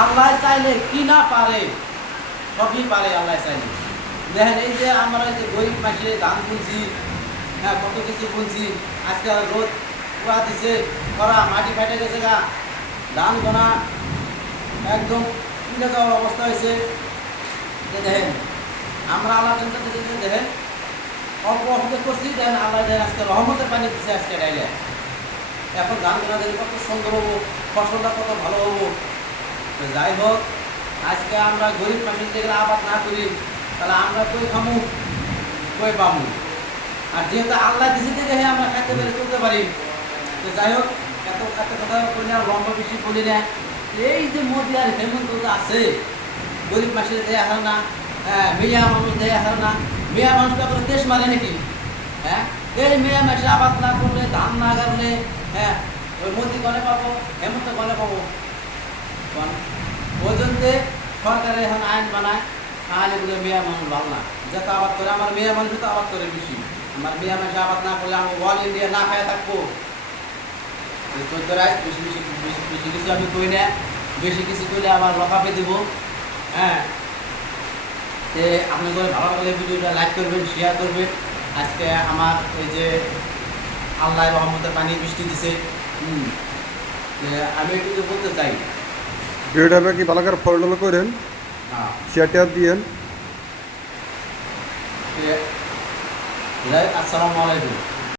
আল্লাহ চাইলে কি না পারে, সবই পারে আল্লাহ চাইলে। দেখেন এই যে আমরা এই যে গরিব মাসে ধান বুনছি, হ্যাঁ কত কিছু বুনছি, আজকে রোদ পুরা দিছে, করা মাটি ফাটে গেছে গা, ধান গোনা একদম কিনে যাওয়ার অবস্থা হয়েছে। দেখেন আমরা আল্লাহ চিন্তা করছি, দেখেন অল্প অল্প করছি, দেখেন আল্লাহ দেখেন আজকে রহমতের পানি দিচ্ছে আজকে ডাইলে। এখন ধান গোনা দেখে কত সুন্দর হবো, ফসলটা কত ভালো হবো। তো যাই হোক, আজকে আমরা গরিব মানুষ যেগুলো আবাদ না করি, তাহলে আমরা কই খামু, কই পামু। আর যেহেতু আল্লাহ দিছে দেখে আমরা খাইতে পেরে চলতে পারি। তো যাই হোক, এত এত কথা বলি না, লম্বা বেশি বলি না। এই যে মোদি আর হেমন্ত যে আছে, গরিব মানুষের দেয়া হয় না, হ্যাঁ মেয়া মানুষ দেয়া হয় না। মেয়া মানুষটা করে দেশ মারে নাকি? হ্যাঁ এই মেয়া মানুষের আবাদ না করলে, ধান না গাড়লে, হ্যাঁ ওই মোদি গলে পাবো, হেমন্ত গলে পাবো। ওই জন্য সরকারে এখন আইন বানায়, তাহলে বলে মেয়া মানুষ ভালো না, যত আবাদ করে। আমার মেয়া মানুষ তো আবাদ করে বেশি, আমার মেয়া মানুষ আবাদ না করলে আমি অল ইন্ডিয়া না খায় থাকবো। চোদ্দ রায় বেশি বেশি বেশি কিছু আমি কই না, বেশি কিছু করলে আবার লকাপে দিব। হ্যাঁ তে আপনি করে ভালো লাগলে ভিডিওটা লাইক করবেন, শেয়ার করবেন। আজকে আমার এই যে আল্লাহ রহমতের পানি বৃষ্টি দিছে, আমি একটু বলতে চাই, ভিডিওটা কি ভালো করে ফলো করেন, শেয়ার দিয়েন। আসসালামু আলাইকুম।